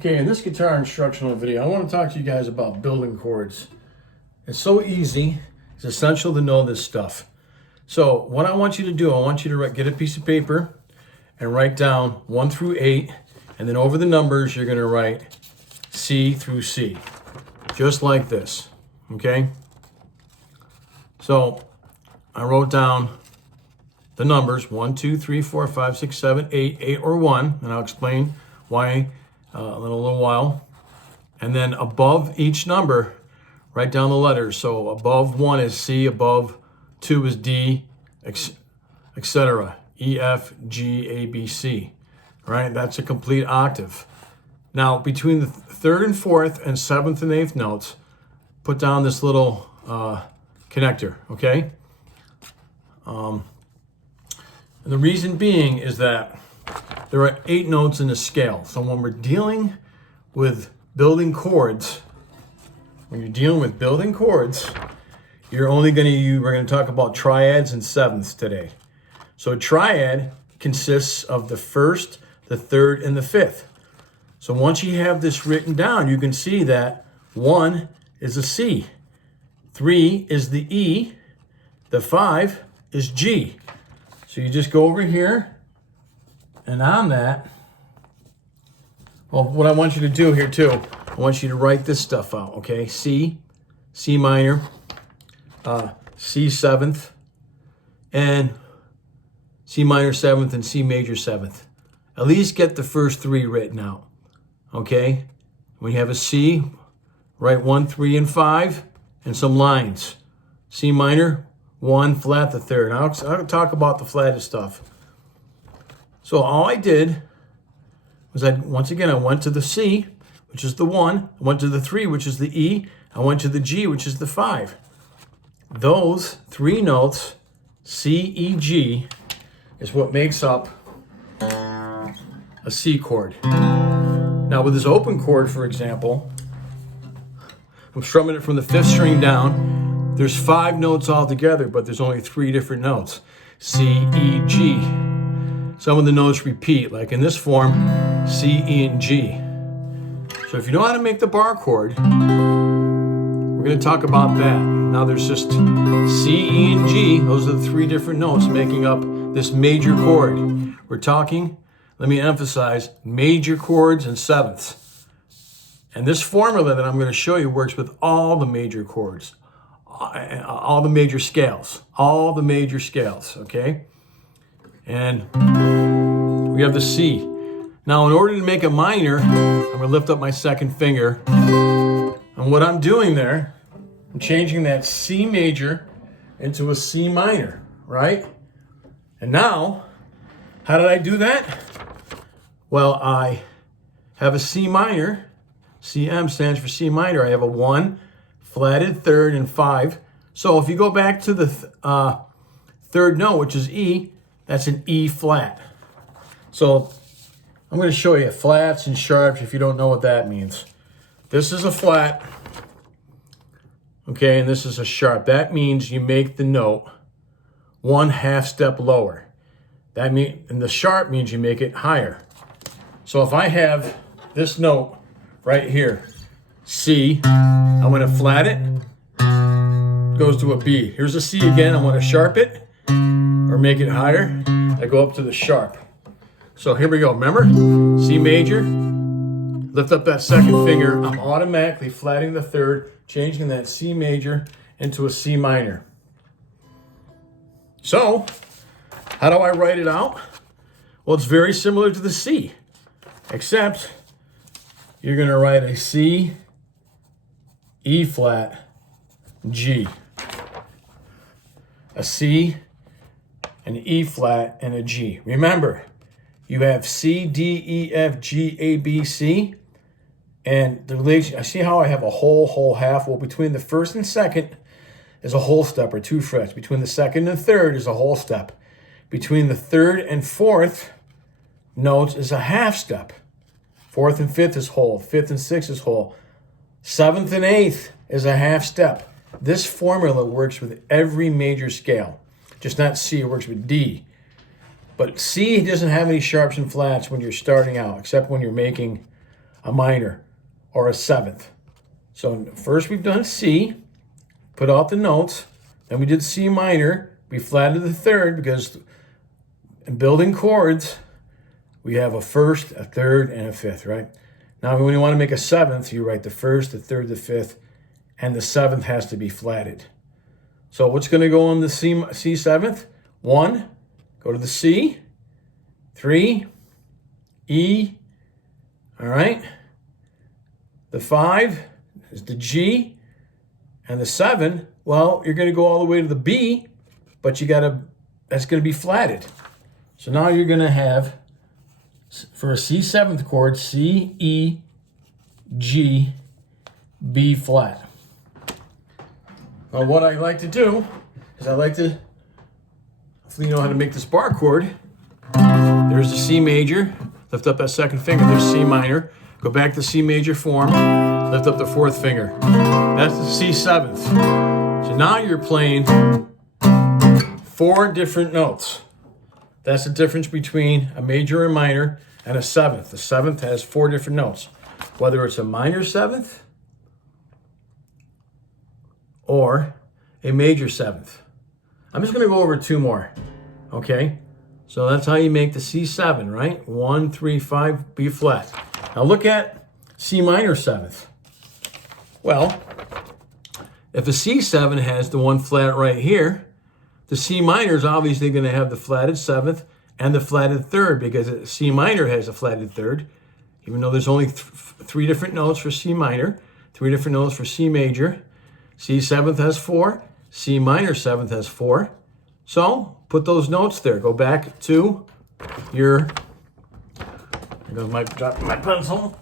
Okay, in this guitar instructional video, I want to talk to you guys about building chords. It's so easy. It's essential to know this stuff. So what I want you to do, I want you to get a piece of paper and write down 1 through 8, and then over the numbers, you're going to write C through C, just like this, okay? So I wrote down the numbers 1, 2, 3, 4, 5, 6, 7, 8, 8 or 1, and I'll explain why in a little while. And then above each number, write down the letters. So above 1 is C, above 2 is D, etc. E, F, G, A, B, C. Right? That's a complete octave. Now, between the 3rd and 4th and 7th and 8th notes, put down this little connector, okay? And the reason being is that there are 8 notes in the scale. So when we're dealing with building chords, you're only going to use, we're going to talk about triads and sevenths today. So a triad consists of the 1st, the 3rd, and the 5th. So once you have this written down, you can see that 1 is a C, 3 is the E, the 5 is G. So you just go over here, and on that, well, what I want you to do here too, I want you to write this stuff out, okay? C, C minor, C 7th, and C minor 7th and C major 7th. At least get the first 3 written out, okay? When you have a C, write 1, 3, and 5, and some lines. C minor, 1, flat the 3rd. I'll talk about the flattest stuff. So all I did was once again, I went to the C, which is the 1. I went to the 3, which is the E. I went to the G, which is the 5. Those 3 notes, C, E, G, is what makes up a C chord. Now with this open chord, for example, I'm strumming it from the 5th string down. There's 5 notes altogether, but there's only 3 different notes. C, E, G. Some of the notes repeat, like in this form, C, E, and G. So if you know how to make the bar chord, we're going to talk about that. Now there's just C, E, and G. Those are the 3 different notes making up this major chord. We're talking, let me emphasize, major chords and sevenths. And this formula that I'm going to show you works with all the major chords, all the major scales, okay? And we have the C. Now, in order to make a minor, I'm going to lift up my 2nd finger. And what I'm doing there, I'm changing that C major into a C minor, right? And now, how did I do that? Well, I have a C minor. CM stands for C minor. I have a 1, flatted 3rd, and 5. So if you go back to the 3rd note, which is E, that's an E flat. So I'm going to show you flats and sharps if you don't know what that means. This is a flat, okay, and this is a sharp. That means you make the note 1/2 step lower. And the sharp means you make it higher. So if I have this note right here, C, I'm going to flat it, goes to a B. Here's a C again, I'm going to sharp it, or make it higher. I go up to the sharp. So here we go, remember? C major, lift up that 2nd finger, I'm automatically flatting the 3rd, changing that C major into a C minor. So, how do I write it out? Well, it's very similar to the C, except you're going to write a C, E flat, G. A C, an E flat, and a G. Remember, you have C, D, E, F, G, A, B, C. And the relation, I see how I have a whole half. Well, between the 1st and 2nd is a whole step, or 2 frets. Between the 2nd and 3rd is a whole step. Between the 3rd and 4th notes is a 1/2 step. 4th and 5th is whole. 5th and 6th is whole. 7th and 8th is a 1/2 step. This formula works with every major scale. Just not C, it works with D. But C doesn't have any sharps and flats when you're starting out, except when you're making a minor, or a seventh. So first we've done C, put out the notes, then we did C minor, we flatted the third because in building chords, we have a first, a third, and a fifth, right? Now when you want to make a seventh, you write the first, the third, the fifth, and the seventh has to be flatted. So what's going to go on the C seventh? 1, go to the C, 3, E, all right? The 5 is the G, and the 7, well, you're going to go all the way to the B, but that's going to be flatted. So now you're going to have, for a C seventh chord, C, E, G, B flat. Now what I like to do is hopefully you know how to make this bar chord. There's the C major, lift up that second finger, there's C minor, go back to C major form, lift up the fourth finger. That's the C seventh. So now you're playing 4 different notes. That's the difference between a major and minor and a seventh. The seventh has 4 different notes, whether it's a minor seventh or a major seventh. I'm just going to go over 2 more, okay? So that's how you make the C7, right? 1, 3, 5, B flat. Now look at C minor seventh. Well, if a C7 has the 1 flat right here, the C minor is obviously going to have the flatted seventh and the flatted third, because C minor has a flatted third, even though there's only 3 different notes for C minor, 3 different notes for C major. C seventh has 4, C minor seventh has 4. So put those notes there. Go back to your, here goes my pencil.